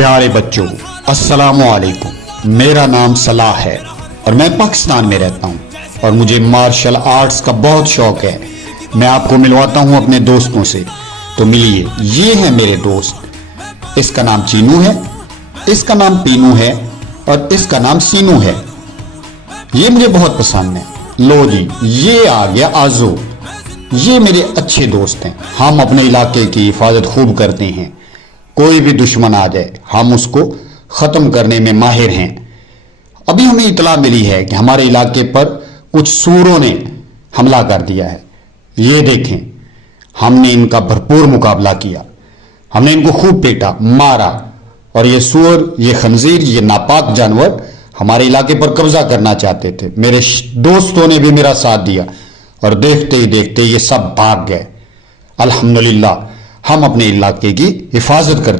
प्यारे बच्चों, अस्सलामु अलैकुम। मेरा नाम सलाह है और मैं पाकिस्तान में रहता हूँ और मुझे मार्शल आर्ट्स का बहुत शौक है। मैं आपको मिलवाता हूँ अपने दोस्तों से। तो मिलिए, ये है मेरे दोस्त। इसका नाम चीनू है, इसका नाम पीनू है और इसका नाम सीनू है। ये मुझे बहुत पसंद है। लो जी, ये आ गया आजो। ये मेरे अच्छे दोस्त हैं। हम अपने इलाके की हिफाजत खूब करते हैं। कोई भी दुश्मन आ जाए हम उसको खत्म करने में माहिर हैं। अभी हमें इतला मिली है कि हमारे इलाके पर कुछ सूरों ने हमला कर दिया है। ये देखें, हमने इनका भरपूर मुकाबला किया। हमने इनको खूब पीटा, मारा और ये सूअर, ये खंजीर, ये नापाक जानवर हमारे इलाके पर कब्जा करना चाहते थे। मेरे दोस्तों ने भी मेरा साथ दिया और देखते ही देखते ये सब भाग गए। अल्हम्दुलिल्लाह, हम अपने इलाके की हिफाजत करते